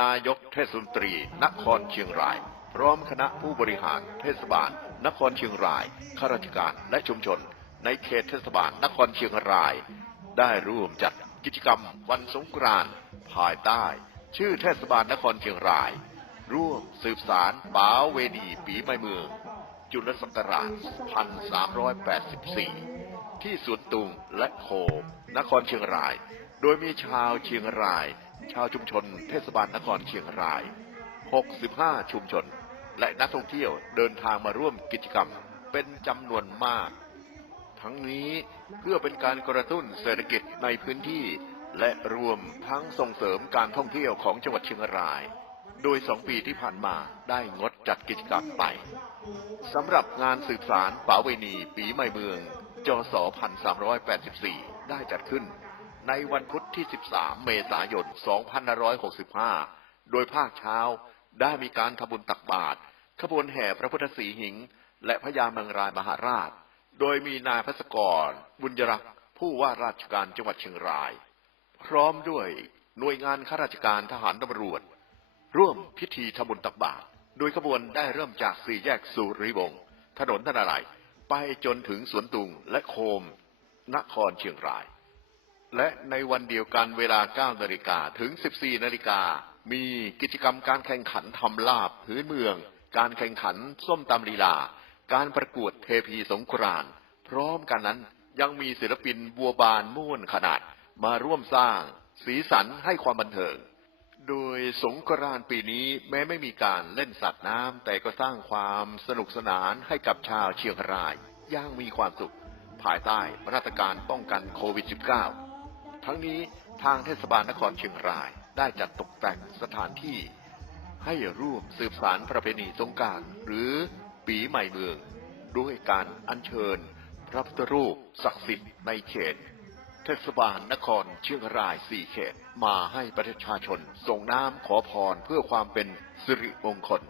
นายกเทศมนตรี นครเชียงราย พร้อมคณะผู้บริหารเทศบาล นครเชียงรายข้าราชการและชุมชน ในเขตเทศบาลนครเชียงราย ได้ร่วมจัดกิจกรรมวันสงกรานต์ภายใต้ ชื่อเทศบาลนครเชียงราย ร่วมสืบสารป๋าเวณีปีใหม่เมืองจุลศักราช 1384 ที่สวนตุงและโคมนครเชียงราย โดยมีชาวเชียงราย ชาวชุมชน เทศบาลนครเชียงราย 65 ชุมชน และนักท่องเที่ยวเดินทางมาร่วมกิจกรรมเป็นจำนวนมาก ทั้งนี้เพื่อเป็นการกระตุ้นเศรษฐกิจในพื้นที่ และรวมทั้งส่งเสริมการท่องเที่ยวของจังหวัดเชียงราย โดยสองปีที่ผ่านมาได้งดจัดกิจกรรมไปสำหรับงานสืบสารป๋าเวณีปีใหม่เมืองจศ 1384 ได้จัดขึ้น ในวันพุธที่ 13 เมษายน 2565 โดยภาคเช้าได้มีการทำบุญตักบาตรขบวนแห่พระพุทธสีหิง และพญาเมงรายมหาราช โดยมีนายพัสกร บุญยรักษ์ผู้ว่าราชการจังหวัดเชียงราย พร้อมด้วยหน่วยงานข้าราชการทหารตำรวจ ร่วมพิธีทำบุญตักบาตรโดยขบวนได้เริ่มจากสี่แยกสุริวงศ์ถนนธนาลัยไปจนถึงสวนตุงและโคม นครเชียงราย และในวันเดียวกันเวลา 9 นาฬิกาถึง 14 นาฬิกา มีกิจกรรมการแข่งขันทำลาบพื้นเมือง การแข่งขันส้มตำลีลา การประกวดเทพีสงกรานพร้อมกันนั้นยังมีศิลปินบัวบานม่วนขนาดมาร่วมสร้างสีสันให้ความบันเทิง โดยสงกรานต์ปีนี้แม้ไม่มีการเล่นสัตว์น้ำแต่ก็สร้างความสนุกสนานให้กับชาวเชียงรายย่างมีความสุข ภายใต้มาตรการป้องกันโควิด -19 ทั้งนี้ทางเทศบาลนครเชียงรายได้จัดตกแต่งสถานที่ ให้ร่วมสืบสารประเพณีสงการหรือปีใหม่เมือง ด้วยการอัญเชิญ พระพุทธรูปศักดิ์สิทธิ์ในเขต เทศบาลนครเชียงรายสี่เขตมาให้ประชาชนส่งน้ำขอพรเพื่อความเป็นสิริมงคล